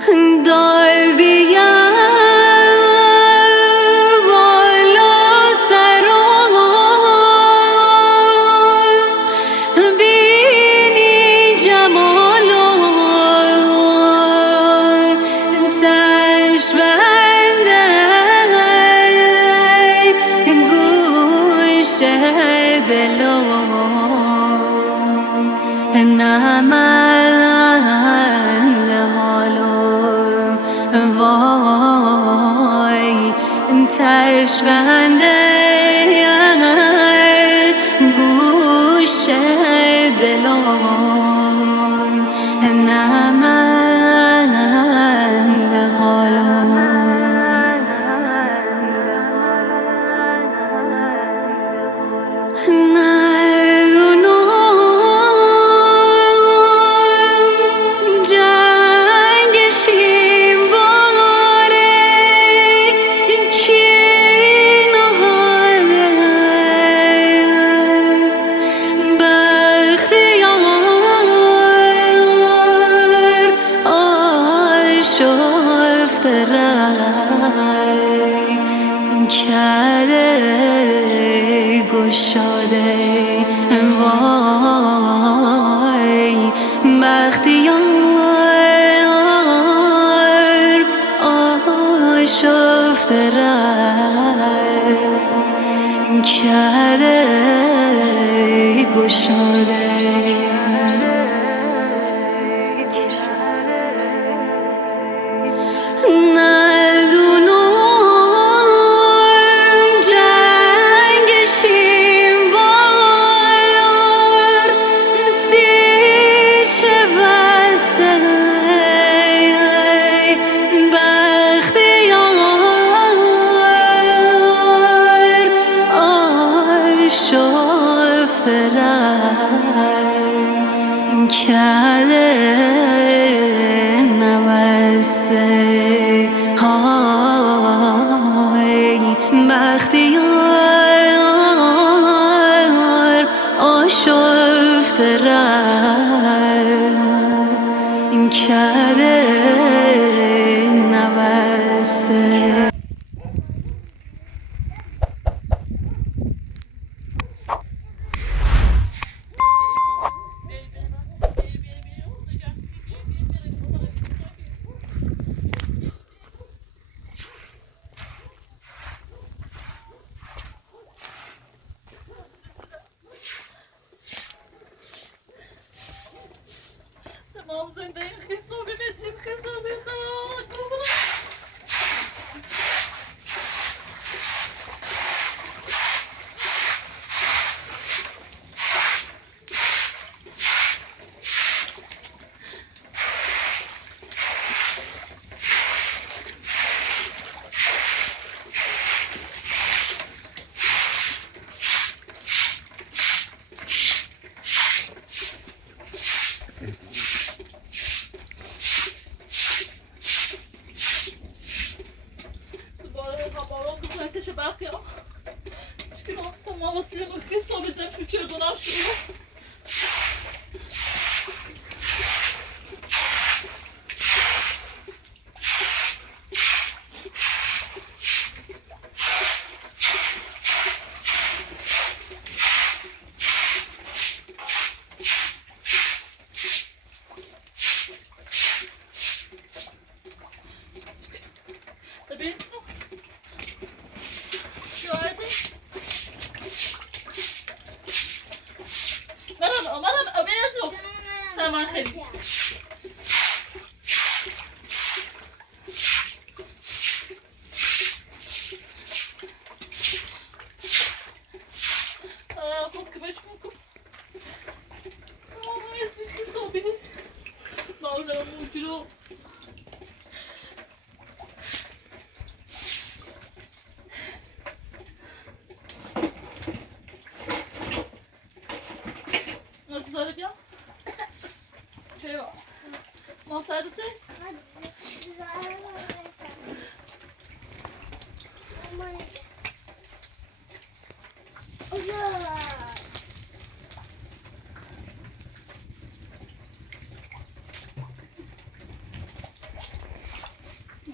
دار بیا بالا سرا بینی جمالو تش بنده گوش دلو نمند حالم وای تشونده گوش دلم نمند حالم کرده گشاده وای بختیار آشفته کرده گشاده کرده نوسته های بختیار آشفته کرده نوسته تمام زنده این حسابی بتیم حسابی خواهد چه برخی ها چیکار تمام واسه من حسابی زم شو چه دونم شروع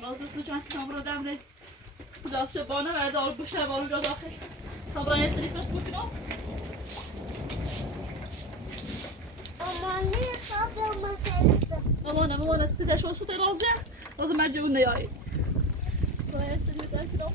لازم تو چند کامرا دمره خدا شبانه و دار بشه بارو جا داخل کامرا یه سری کس بکنم مامان تو دشوار سوت رازه لازم مجبور نیایی تو یه سری بکنم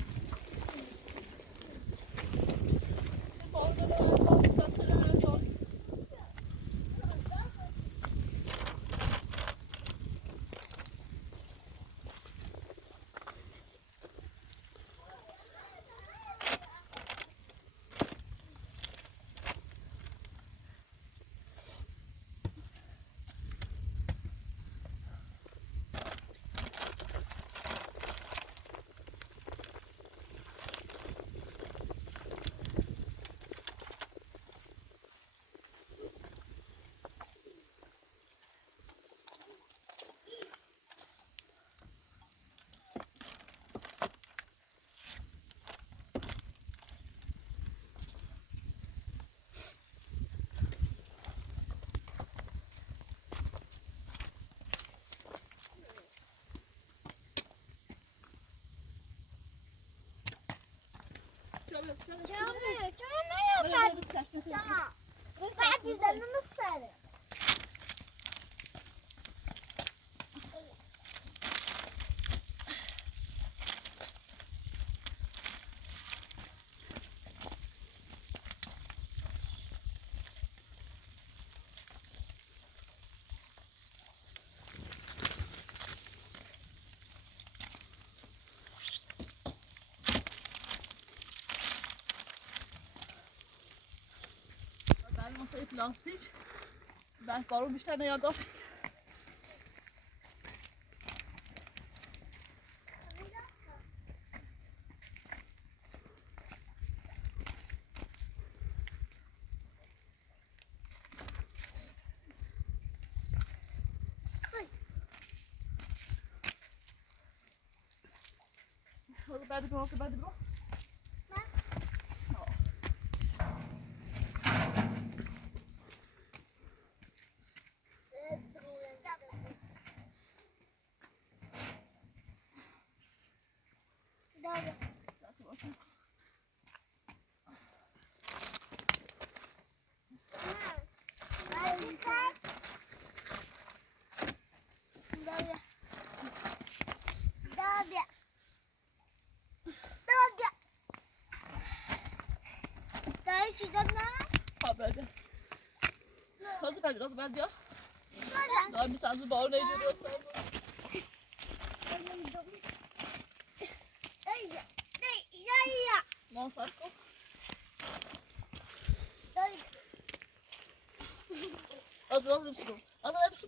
مسئله پلاستیک بعد بارو بیشتر نیاد داشت بعد برو Biraz ben ya. Daha bir sen de bağırına gidiyorsun. Non sarko. Az bir su. Az bir su.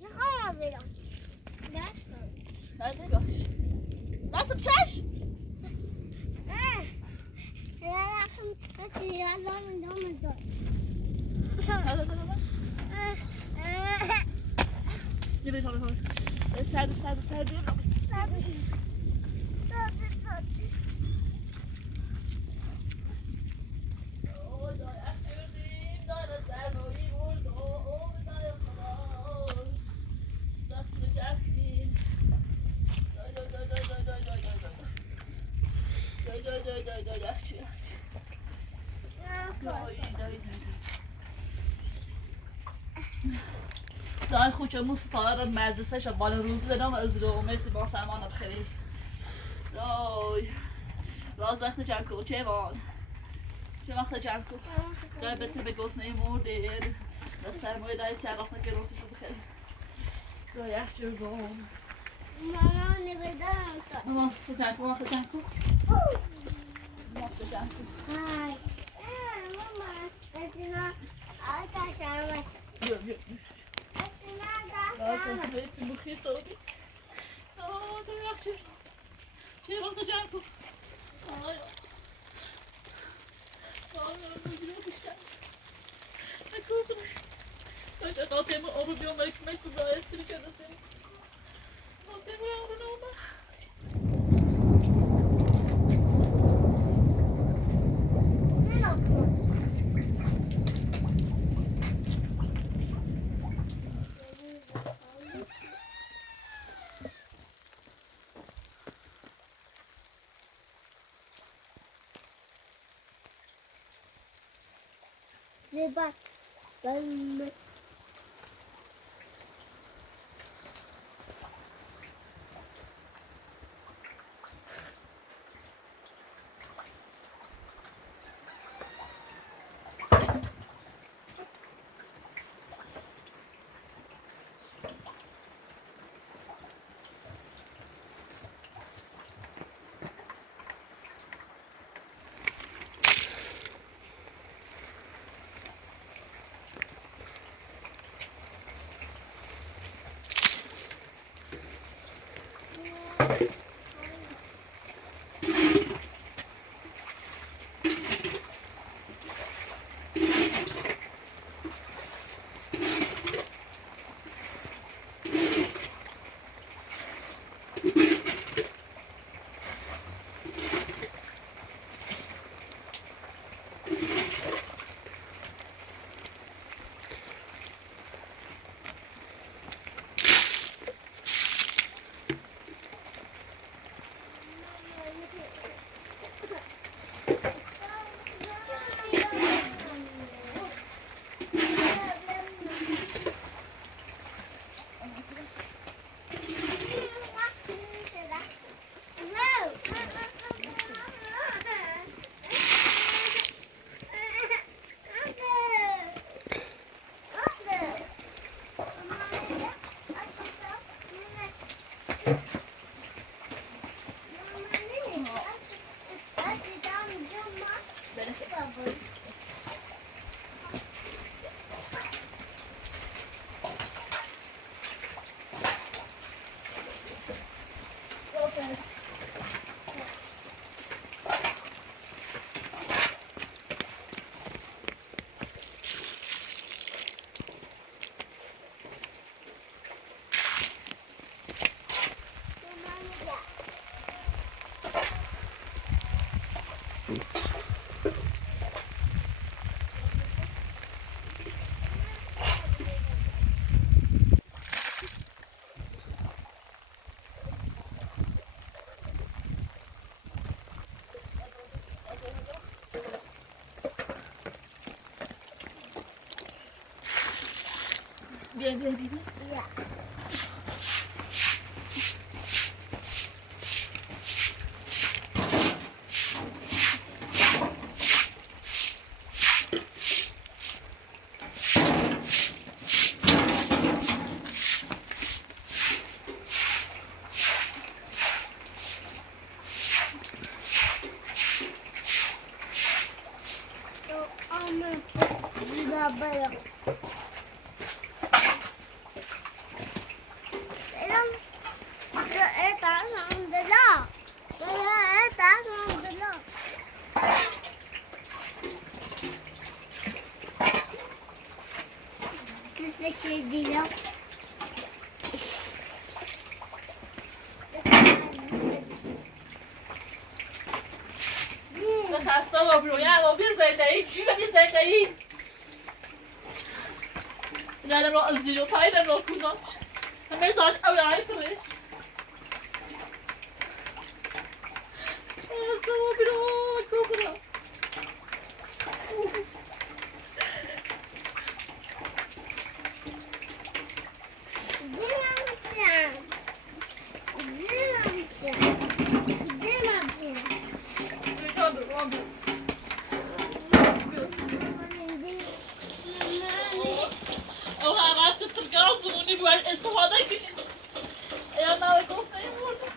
Ne kadar veriyorum? Nerede gör? Nasıl çeş? Ben akşam kaçırıyorum. Yürü tabii. Serdi. دای خوچه مستعار مدرسه شبال روز دارم از رو مسی با سامان بخری. دای راز وقت جنگو چه وقت جنگو دای بچه به گوسنه مرده دستر موی دای چه وقت که روزشو بخری. دای اخچر بام. Mama نمیدم تو. وقت جنگو. Ay. Mama. Esna. Arkadaşlar. Yok. Zaten hepsi bu his oldu. Da yakışır. Şey bakacağım bu. Ay. Öldürüyor işte. Ne korktum. Önce kalkayım onu bir onları ekmek tuzağı hepsini kendisi. Kalkayım onu olma. Ne yaptın? زبر بلم Bien, bien, bien. Ja. Då kommer grabbar. Det är där som det lag. Det är där som det lag. Det ser det lag. من خسته با بروی عوابی زندگی جیبه بی زندگی ندم را از زیر و پایدم را کنم همه زاش اولای فرش خسته با بروی کبرا او هر وقت ترگاه زمونی باید استفاده کنیم یا نوه گفته این برده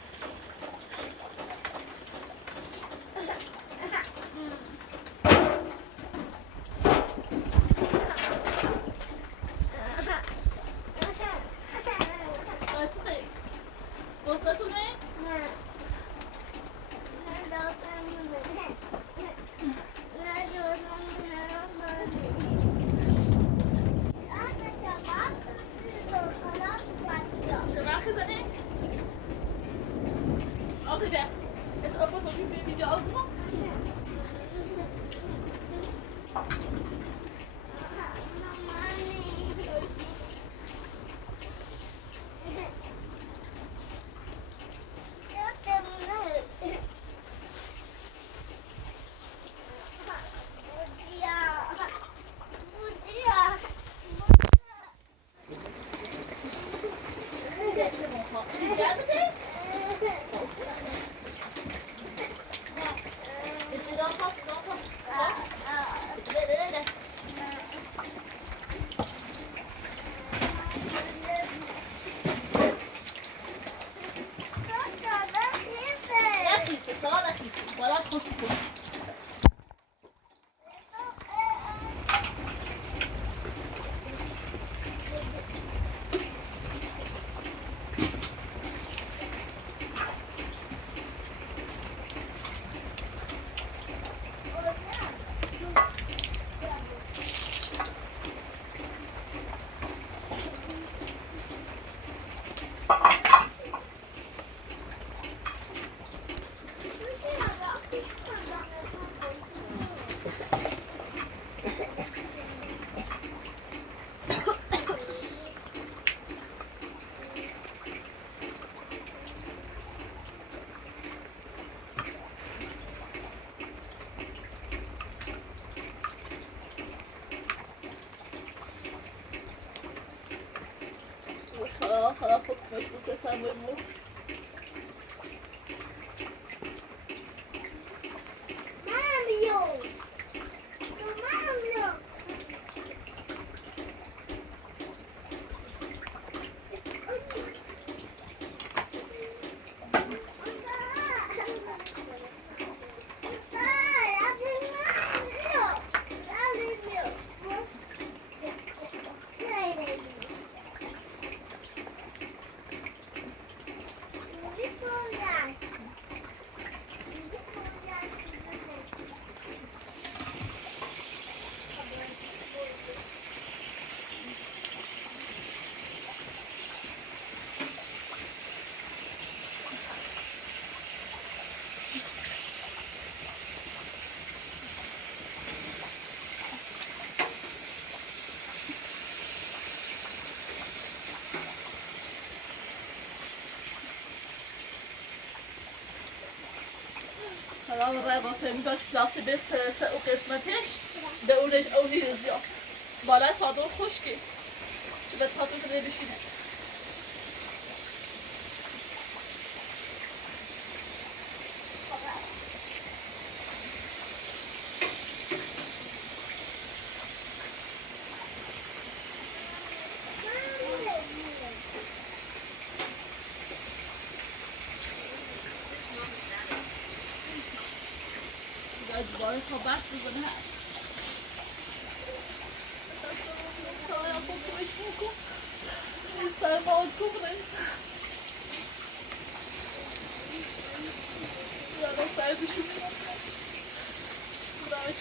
خلاص خود مشروع کسر بایمون حالا رای با فهمیداش کلاسی بسته او قسمتش به اونش اونی زیاد بالای صادر خشکی که به صادر کنه بشینه دوباره تا بحث بزنه تا یا خود کمش میکن این سرماد کنه یادا سرزشو میمون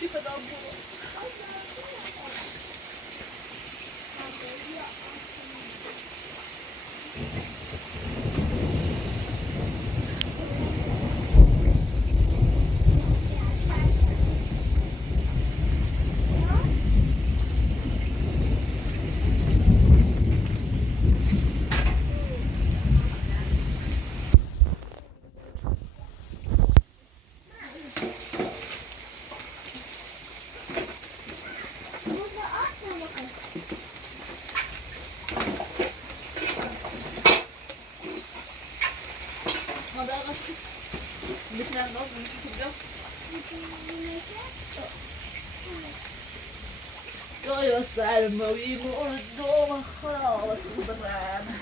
چی بدم برو یا سرمایی مرد و خلاص برن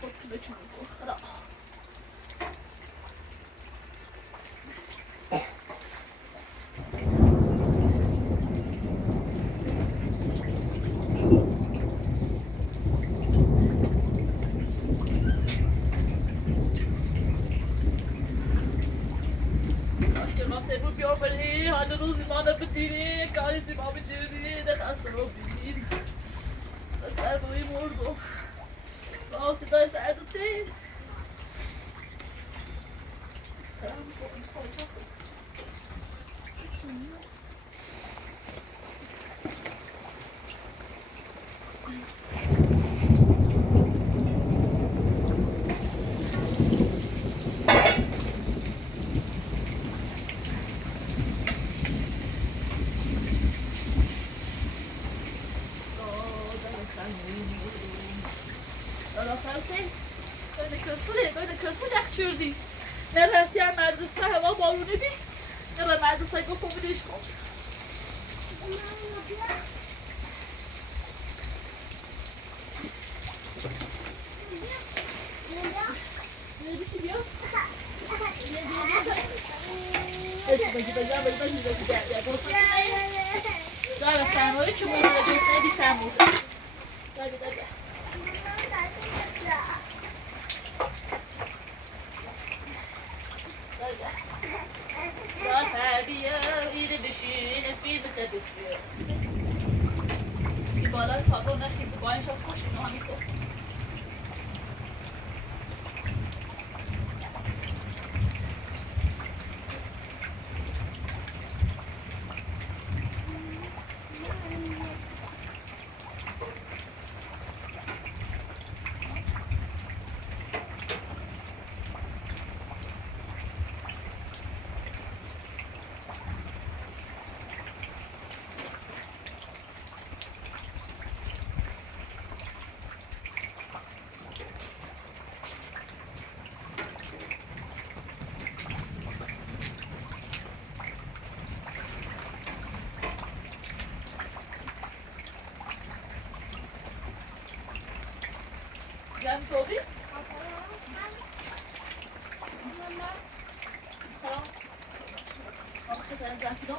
خود بچون خدا رو بیار بری حال روزی مانه بدیری کاری سی ما بجیری دست رو بگیر سر بایی مردو صدای سعادتی شدی نه رفتی هم مدرسه هوا بارونه بی نه را مدرسه گفت بودیش کن نمیشی بیا داره سنوی که مورد دوست بیشتر مورد داره بالا صابون نخیسه با این شب خوش اینو همیسته جمع توبی؟ سلام. آخه تن زنگ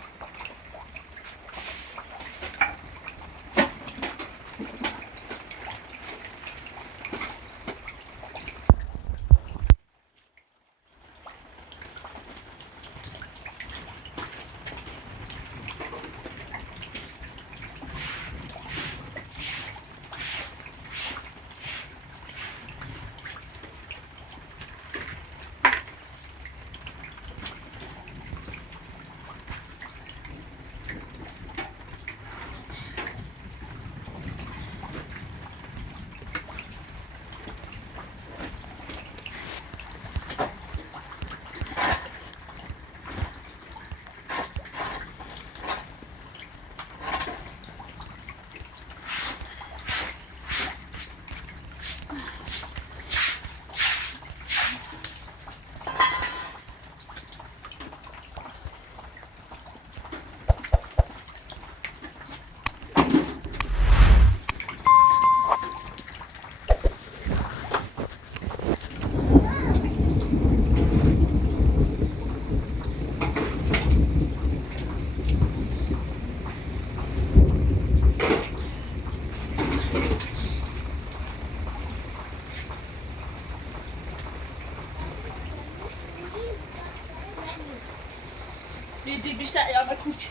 دی بیشتر ایام کوچ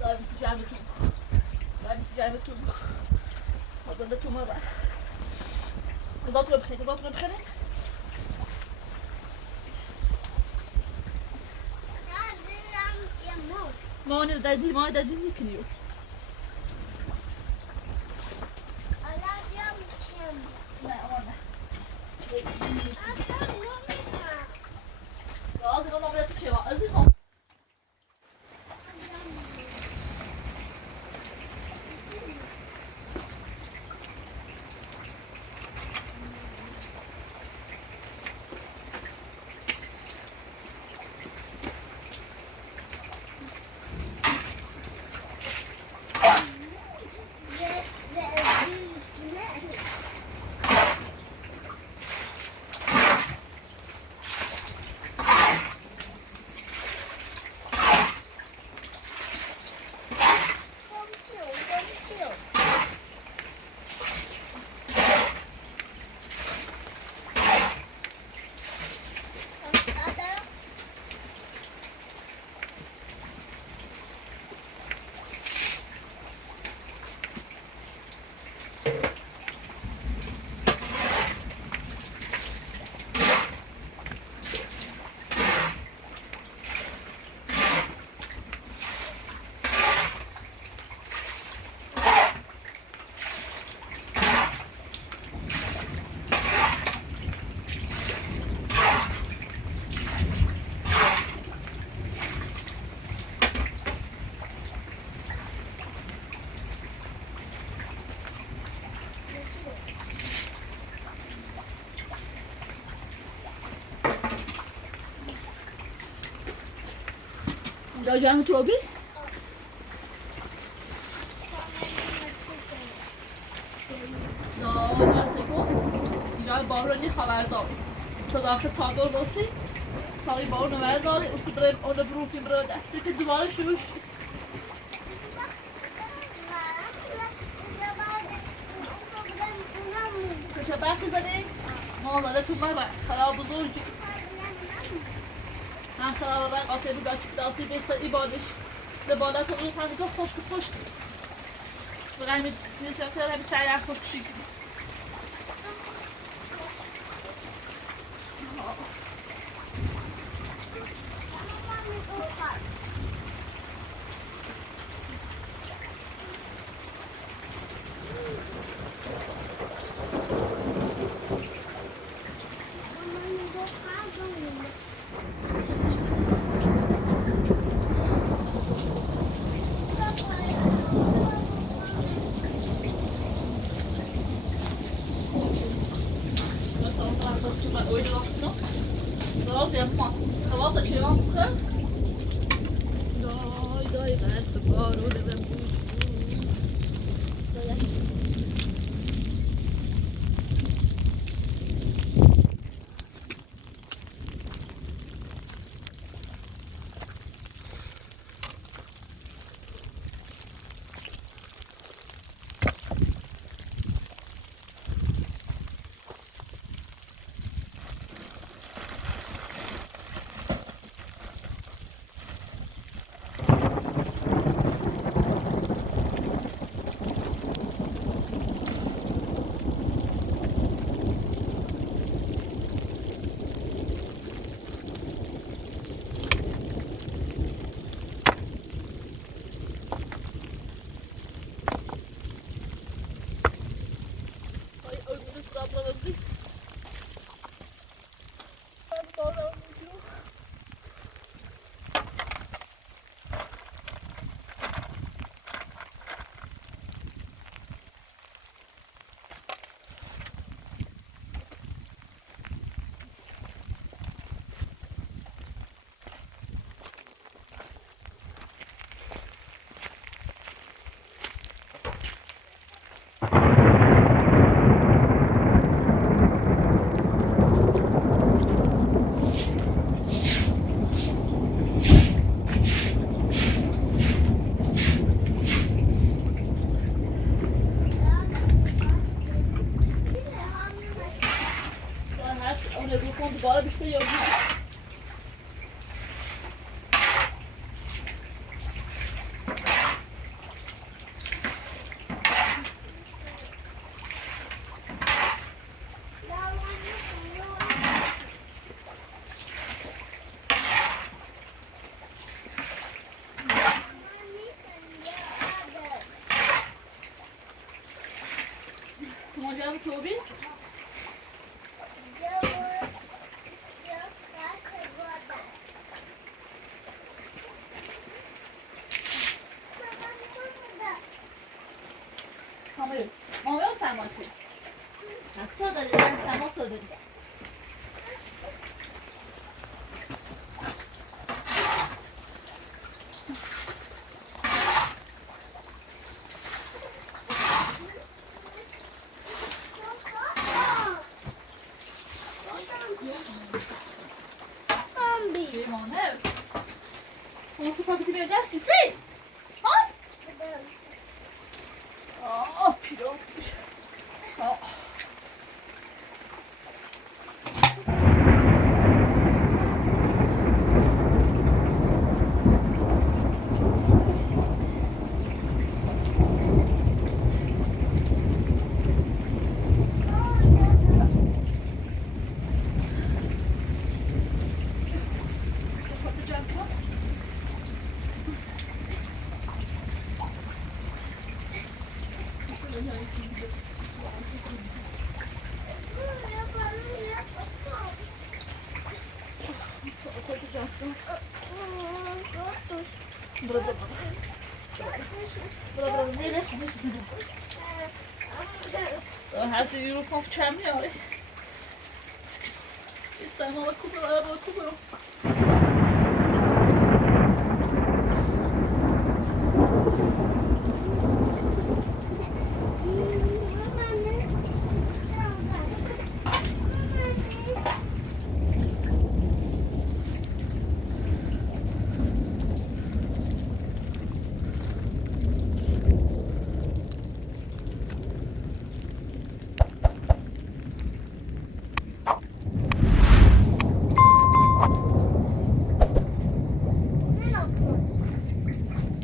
دارم جمعتون خدا تو مرا غذات رو بخیر ما دادی میکنیو نه اما نه لازم ما برای تو چه عزیزم جمع توبی اینا بارونی خبرداری تا داخل چادر باسی تا این بارون ورداری اسی بریم اون بروفیم برای دستی که دوباره شروع شد کشه برخی زدی؟ ما زده تو مرد خراب بزرگی هم خراب برد آتی رو گشت دستی بیست ای بادش به بالا تا روی تنگاه خشک بگه همی سریع خشکشی Opa. Dai, dai, verso coro, deve Dai. Ay, ömrünü sırapladık. On est au fond du bas, puis je peux y aller. Comment dire, Toby? Hayır. Oluyor sen bakayım. Bak soda dedi, ben sana soda dedim. Mon œuvre. On sait pas que tu veux dire, c'est tu. Hein? Oh, pilote. Oh. Her şey yürü of çemli öyle. İstersen ala kumara, ala kumara.